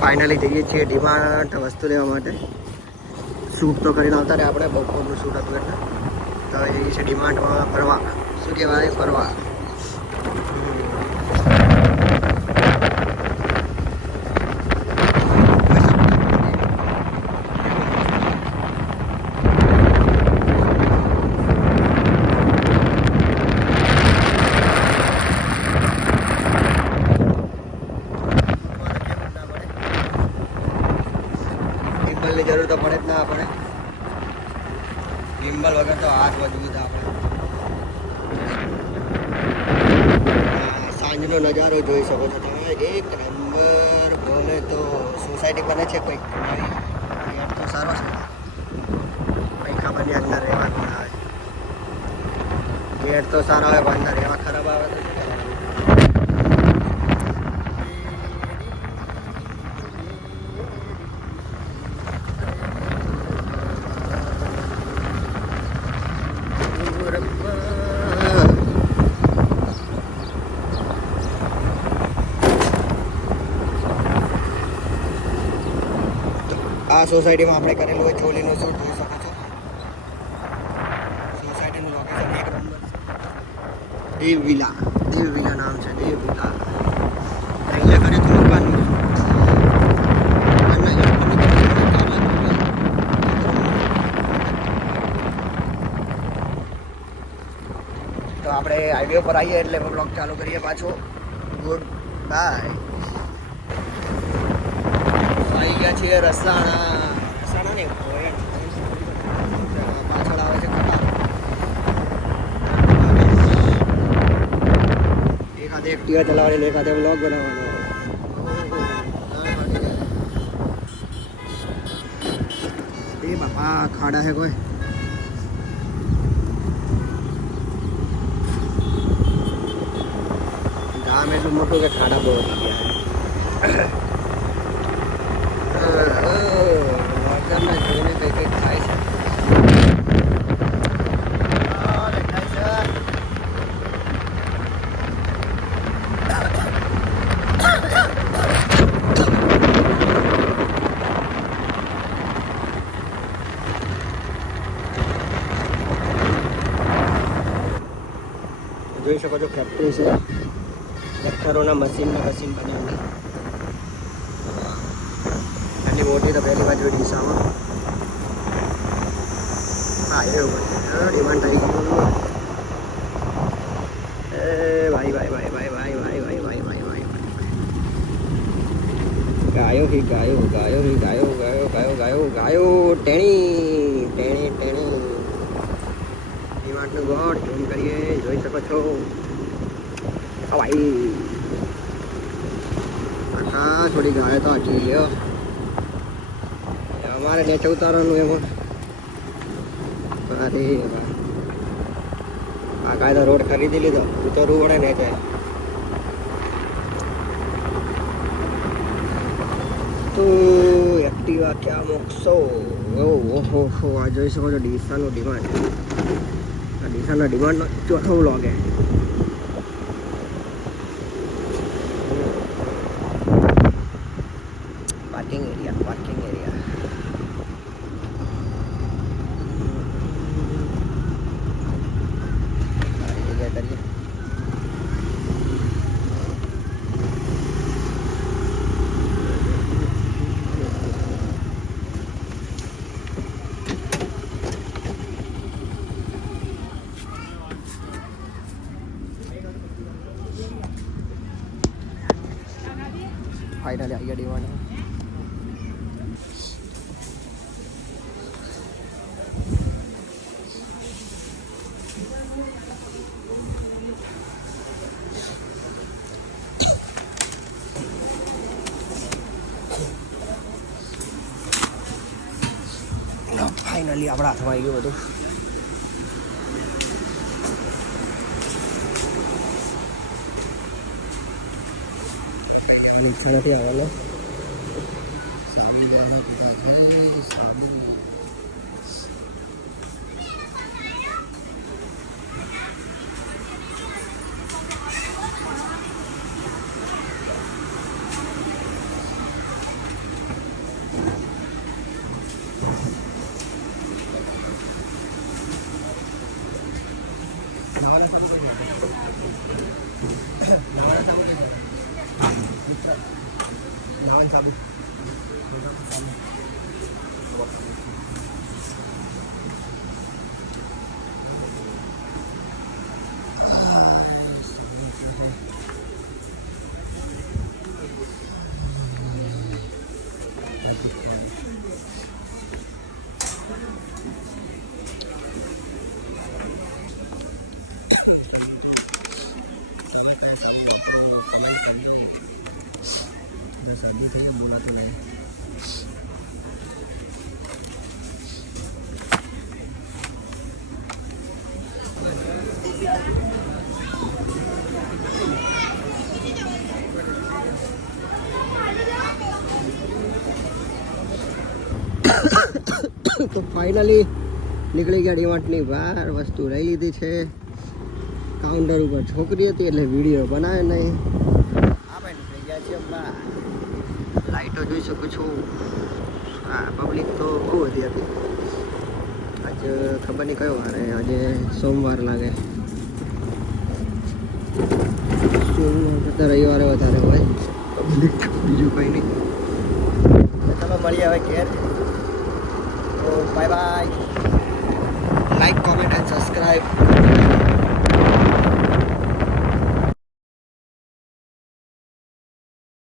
ફાઇનલી જઈએ છીએ ડીમાર્ટ વસ્તુ લેવા માટે. શૂટ તો કરીને આવતા રહે આપણે, બપોરનું શૂટ હતું એટલે. તો હવે જઈએ છીએ ડીમાર્ટમાં ફરવા. શું કહેવાય? ફરવા. ગિમ્બલની જરૂર તો પડે જ ના આપણે. ગિમ્બલ વગર તો હાથ મજબૂત આપણે. સાંજનો નજારો જોઈ શકો છો તમે, એક નંબર. બોલે તો સોસાયટી બને છે કંઈક યાર, તો સારો છે. કંઈ ખબર નહીં અંદર રહેવાનું આવે. ગેટ તો સારા હોય પણ અંદર રહેવા ખરાબ આવે તો આ સોસાયટીમાં આપણે કરેલું હોય ચોલીનો શૂટ જોઈ શકો છો. સોસાયટીનું લોકેશન એક નંબર. દેવ વિલા નામ છે. દેવ વિલા અહીંયા કરે તો દુકાનનું તો આપણે હાઈવે પર આવીએ એટલે બ્લોગ ચાલુ કરીએ પાછો. Good bye. આવી ગયા છીએ રસાણા ને પાછળ આવે છે કટા. એકાદે એક્ટિવા ચલાવવાની, એકાદે વ્લોગ બનાવવાનો. એ બાપા ખાડા છે કોઈ. ગામ એટલું મોટું કે ખાડા બહુ થઈ ગયા. જોઈને કઈ કઈ થાય છે. જોઈ શકો છો ફેક્ટરી છે. પથ્થરોના મશીન બનાવી. એટલી મોટી તો પહેલી વાર જોઈ ડીસામાં. હા એવું ડિમાન્ડ થઈ ગયું. એ ભાઈ ગાયો ટેણી. ડિમાન્ડનું ગોળ ઝૂમ કરીએ, જોઈ શકો છો. હા ભાઈ, થોડી ગાયો તો હજી લ્યો. અમારે નેચે ઉતારવાનું એમાં. અરે આ કાયદો રોડ ખરીદી લીધો, ઉતરવું પડે ને જાય તો એક્ટિવા ક્યાં મૂકશો? ઓહો, આ જોઈ શકો છો ડીસાનું ડિમાન્ડ. આ ડીસાના ડિમાન્ડનો ચોથો વ્લોગ હે. Parking area. ફાઇનલી આવી ગયા ડિમાન્ડ. ફાઇનલી આપણા હાથમાં આવી ગયું બધું. નીચે નથી આવવાનો. નાવન સાબુ તો ફાઇનલી નીકળી ગયા ડીમાર્ટની બહાર. વસ્તુ લઈ લીધી છે. કાઉન્ટર ઉપર છોકરી હતી એટલે વિડીયો બનાવે નહીં. આપણે નીકળી ગયા છીએ બહાર. લાઇટો જોઈ શકું છું. હા, પબ્લિક તો બહુ વધી હતી. આજે ખબર નહીં કયો વાર આજે સોમવાર લાગે. સોમવાર કરતાં રવિવારે વધારે હોય પબ્લિક, બીજું કંઈ નહીં. ચાલો મળીએ હવે ઘેર. So bye bye. Like, comment and subscribe.